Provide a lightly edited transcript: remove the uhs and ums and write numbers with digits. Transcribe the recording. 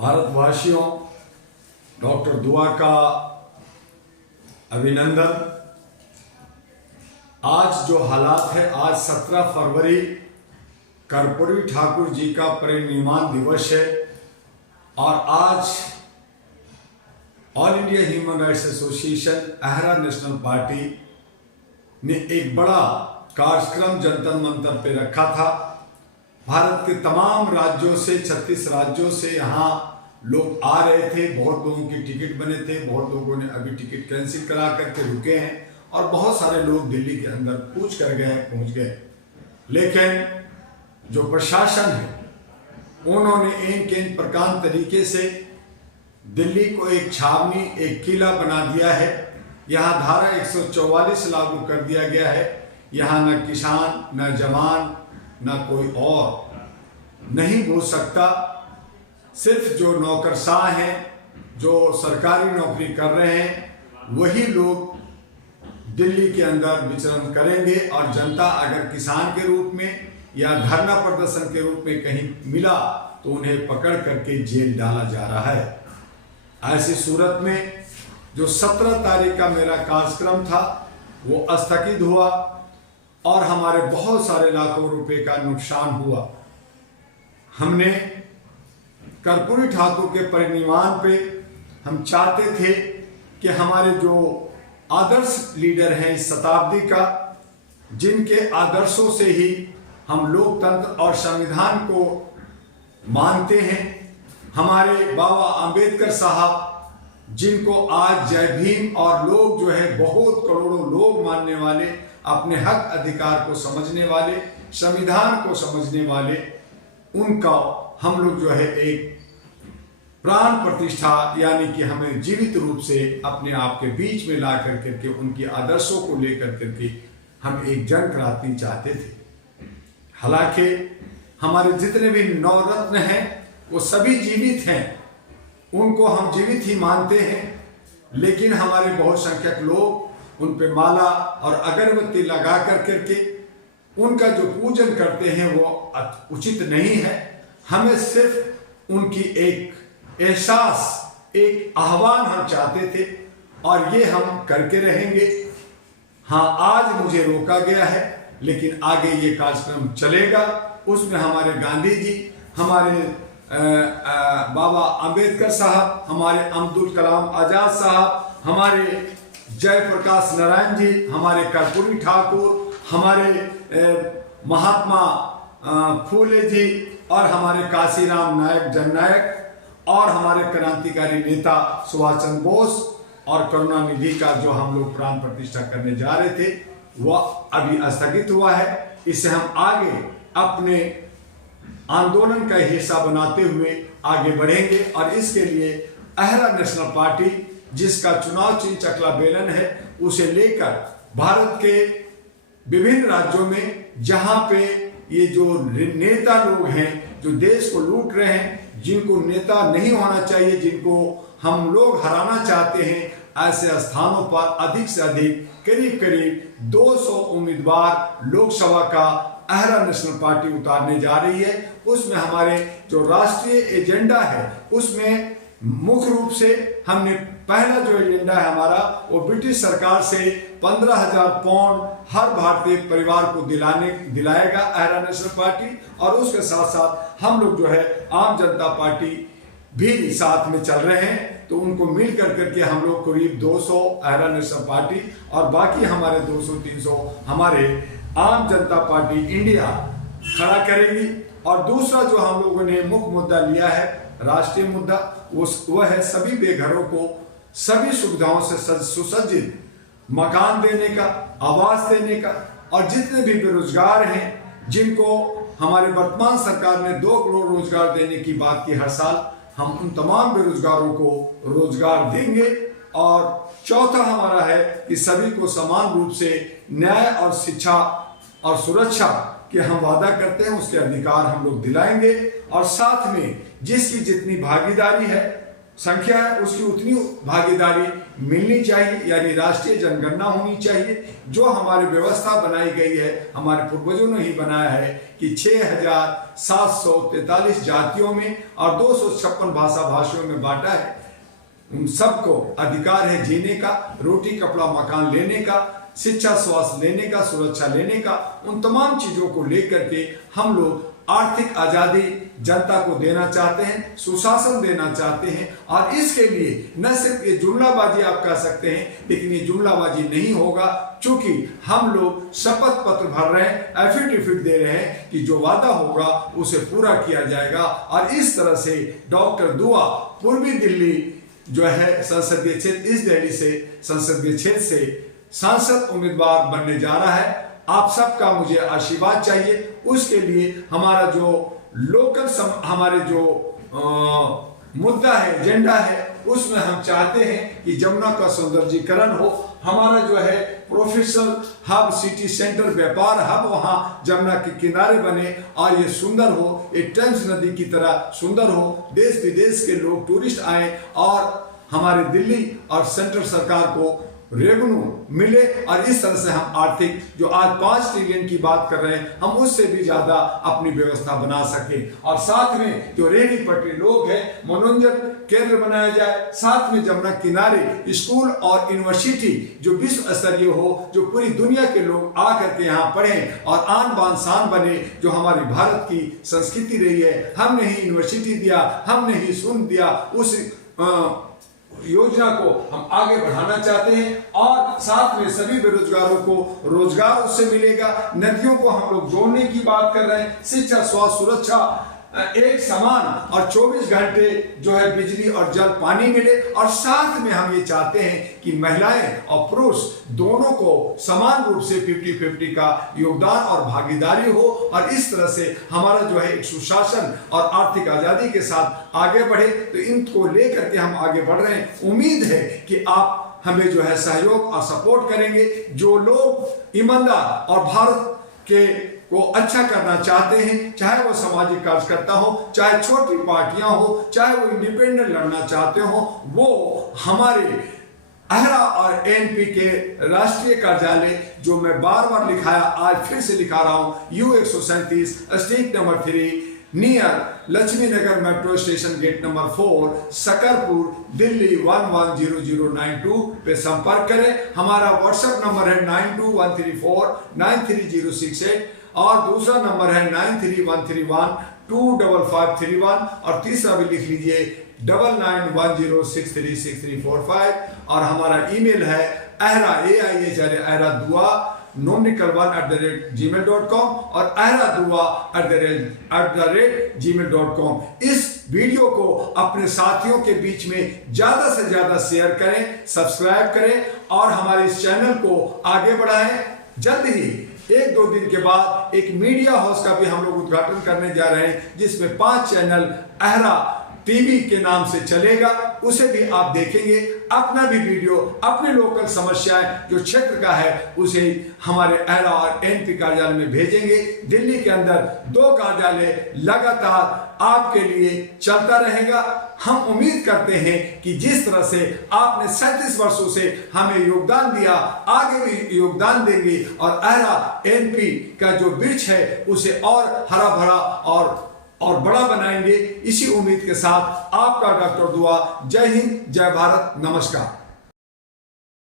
भारतवासियों, डॉक्टर दुआ का अभिनंदन। आज जो हालात है, आज 17 फरवरी कर्पूरी ठाकुर जी का परिनिर्वाण दिवस है और आज all India human rights association AHRA national party ने एक बड़ा कार्यक्रम जनता मंतर पे रखा था। भारत के तमाम राज्यों से, 36 राज्यों से यहाँ लोग आ रहे थे। बहुत लोगों की टिकट बने थे, बहुत लोगों ने अभी टिकट कैंसिल करा करके रुके हैं और बहुत सारे लोग दिल्ली के अंदर पहुंच गए। लेकिन जो प्रशासन है उन्होंने इन प्रकार तरीके से दिल्ली को एक छावनी, एक किला बना दिया है। यहाँ धारा 144 लागू कर दिया गया है। यहाँ न किसान, न जवान, न कोई और नहीं बोल सकता। सिर्फ जो नौकरशाह हैं, जो सरकारी नौकरी कर रहे हैं, वही लोग दिल्ली के अंदर विचरण करेंगे और जनता अगर किसान के रूप में या धरना प्रदर्शन के रूप में कहीं मिला तो उन्हें पकड़ करके जेल डाला जा रहा है। ऐसी सूरत में जो 17 तारीख का मेरा कार्यक्रम था वो स्थगित हुआ और हमारे बहुत सारे लाखों रुपए का नुकसान हुआ। हमने कर्पूरी ठाकुर के परिनिर्वाण पे हम चाहते थे कि हमारे जो आदर्श लीडर हैं इस शताब्दी का, जिनके आदर्शों से ही हम लोकतंत्र और संविधान को मानते हैं, हमारे बाबा अंबेडकर साहब, जिनको आज जय भीम और लोग जो है बहुत करोड़ों लोग मानने वाले, अपने हक अधिकार को समझने वाले, संविधान को समझने वाले, उनका हम लोग जो है एक प्राण प्रतिष्ठा यानी कि हमें जीवित रूप से अपने आप के बीच में ला करके उनके आदर्शों को लेकर करके हम एक जन क्रांति चाहते थे। हालांकि हमारे जितने भी नवरत्न हैं वो सभी जीवित हैं, उनको हम जीवित ही मानते हैं, लेकिन हमारे बहुत संख्यक लोग उन पे माला और अगरबत्ती लगा करके उनका जो पूजन करते हैं वो उचित नहीं है। हमें सिर्फ उनकी एक एहसास, एक आह्वान हम चाहते थे और ये हम करके रहेंगे। हाँ, आज मुझे रोका गया है लेकिन आगे ये कार्यक्रम चलेगा। उसमें हमारे गांधी जी, हमारे बाबा अंबेडकर साहब, हमारे अब्दुल कलाम आजाद साहब, हमारे जयप्रकाश नारायण जी, हमारे कर्पूरी ठाकुर, हमारे महात्मा फूले जी और हमारे काशीराम नायक जननायक और हमारे क्रांतिकारी नेता सुभाष चंद्र बोस और करुणानिधि का जो हम लोग प्राण प्रतिष्ठा करने जा रहे थे वह अभी स्थगित हुआ है। इससे हम आगे अपने आंदोलन का हिस्सा बनाते हुए आगे बढ़ेंगे और इसके लिए अहरा नेशनल पार्टी, जिसका चुनाव चिन्ह चकला बेलन है, उसे लेकर भारत के विभिन्न राज्यों में जहां पे ये जो नेता लोग हैं जो देश को लूट रहे हैं, जिनको नेता नहीं होना चाहिए, जिनको हम लोग हराना चाहते हैं, ऐसे स्थानों पर अधिक से अधिक करीब 200 उम्मीदवार लोकसभा का अहरा नेशनल पार्टी उतारने जा रही है। उसमें हमारे जो राष्ट्रीय एजेंडा है उसमें मुख्य रूप से हमने पहला जो एजेंडा है हमारा वो ब्रिटिश सरकार से 15,000 पाउंड हर भारतीय परिवार को दिलाएगा अहरा नेशनल पार्टी, और उसके साथ साथ हम लोग जो है आम जनता पार्टी भी साथ में चल रहे हैं। तो उनको मिल करके हम लोग करीब 200 अहरा नेशनल पार्टी और बाकी हमारे 200-300 हमारे आम जनता पार्टी इंडिया खड़ा करेगी। और दूसरा जो हम लोगों ने मुख्य मुद्दा लिया है, राष्ट्रीय मुद्दा, वह है सभी बेघरों को सभी सुविधाओं से सुसज्जित मकान देने का, आवास देने का, और जितने भी बेरोजगार हैं जिनको हमारे वर्तमान सरकार ने 2 करोड़ रोजगार देने की बात की हर साल, हम उन तमाम बेरोजगारों को रोजगार देंगे। और चौथा हमारा है कि सभी को समान रूप से न्याय और शिक्षा और सुरक्षा के हम वादा करते हैं, उसके अधिकार हम लोग दिलाएंगे। और साथ में जिसकी जितनी भागीदारी है, संख्या है, उसकी उतनी भागीदारी मिलनी चाहिए, यानी राष्ट्रीय जनगणना होनी चाहिए, जो हमारी व्यवस्था बनाई गई है, हमारे पूर्वजों ने ही बनाया है कि 6,743 जातियों में और 256 भाषाओं में बांटा है। उन सबको अधिकार है जीने का, रोटी कपड़ा मकान लेने का, शिक्षा स्वास्थ्य लेने का, सुरक्षा लेने का। उन तमाम चीजों को लेकर के हम लोग आर्थिक आजादी जनता को देना चाहते हैं, सुशासन देना चाहते हैं। और इसके लिए न सिर्फ ये जुमलाबाजी आप कह सकते हैं, लेकिन ये जुमलाबाजी नहीं होगा, क्योंकि हम लोग शपथ पत्र भर रहे हैं, एफिडेविट दे रहे हैं कि जो वादा होगा उसे पूरा किया जाएगा। और इस तरह से डॉक्टर दुआ पूर्वी दिल्ली जो है संसदीय क्षेत्र, इस दिल्ली से संसदीय क्षेत्र से सांसद उम्मीदवार बनने जा रहा है। आप सबका मुझे आशीर्वाद चाहिए। उसके लिए हमारा जो हमारे जो मुद्दा है, एजेंडा है, उसमें हम चाहते हैं कि जमुना का सौंदर्यीकरण हो। हमारा जो है प्रोफेशनल हब, सिटी सेंटर, व्यापार हब वहां जमुना के किनारे बने और ये सुंदर हो, ये टेम्स नदी की तरह सुंदर हो, देश विदेश के लोग टूरिस्ट आए और हमारे दिल्ली और सेंट्रल सरकार को रेवेन्यू मिले। और इस तरह से हम आर्थिक जो आज 5 ट्रिलियन की बात कर रहे हैं, हम उससे भी ज्यादा अपनी व्यवस्था बना सके। और साथ में जो रेहड़ी पटरी लोग हैं, मनोरंजन केंद्र बनाया जाए, साथ में जमुना किनारे स्कूल और यूनिवर्सिटी जो विश्व स्तरीय हो, जो पूरी दुनिया के लोग आकर के यहाँ पढ़ें और आन बान शान बने, जो हमारी भारत की संस्कृति रही है। हमने ही यूनिवर्सिटी दिया, हमने ही सुन दिया, उस योजना को हम आगे बढ़ाना चाहते हैं। और साथ में सभी बेरोजगारों को रोजगार उससे मिलेगा। नदियों को हम लोग जोड़ने की बात कर रहे हैं, शिक्षा स्वास्थ्य सुरक्षा एक समान और 24 घंटे जो है बिजली और जल पानी मिले। और साथ में हम ये चाहते हैं कि महिलाएं और पुरुष दोनों को समान रूप से 50-50 का योगदान और भागीदारी हो। और इस तरह से हमारा जो है एक सुशासन और आर्थिक आजादी के साथ आगे बढ़े। तो इनको लेकर के हम आगे बढ़ रहे हैं। उम्मीद है कि आप हमें जो है सहयोग और सपोर्ट करेंगे। जो लोग ईमानदार और भारत के को अच्छा करना चाहते हैं, चाहे वो सामाजिक कार्यकर्ता हो, चाहे छोटी पार्टियां हो, चाहे वो इंडिपेंडेंट लड़ना चाहते हो, वो हमारे अहरा और एनपी के राष्ट्रीय कार्यालय, जो मैं बार बार लिखाया, आज फिर से लिखा रहा हूं, U137 street number 3 near Lakshmi Nagar metro station gate number 4 Shakarpur Delhi 110092 पे संपर्क करें। हमारा व्हाट्सएप नंबर है 9213493068 और दूसरा नंबर है 9313125531 और तीसरा भी लिख लीजिए 9910636345। और हमारा ईमेल है ahra@gmail.com और ahradua@gmail.com। इस वीडियो को अपने साथियों के बीच में ज्यादा से ज्यादा शेयर करें, सब्सक्राइब करें और हमारे इस चैनल को आगे बढ़ाएं। जल्द ही 1-2 दिन के बाद एक मीडिया हाउस का भी हम लोग उद्घाटन करने जा रहे हैं, जिसमें 5 चैनल अहरा टीवी के नाम से चलेगा। उसे भी आप देखेंगे। अपना भी वीडियो, अपने लोकल समस्याएं जो क्षेत्र का है, उसे हमारे अहरा और एनपी कार्यालय में भेजेंगे। दिल्ली के अंदर 2 कार्यालय लगातार आपके लिए चलता रहेगा। हम उम्मीद करते हैं कि जिस तरह से आपने 37 वर्षों से हमें योगदान दिया, आगे भी योगदान देंगे और अहरा एनपी का जो वृक्ष है उसे और हरा भरा और बड़ा बनाएंगे। इसी उम्मीद के साथ आपका डॉक्टर दुआ। जय हिंद, जय भारत, नमस्कार।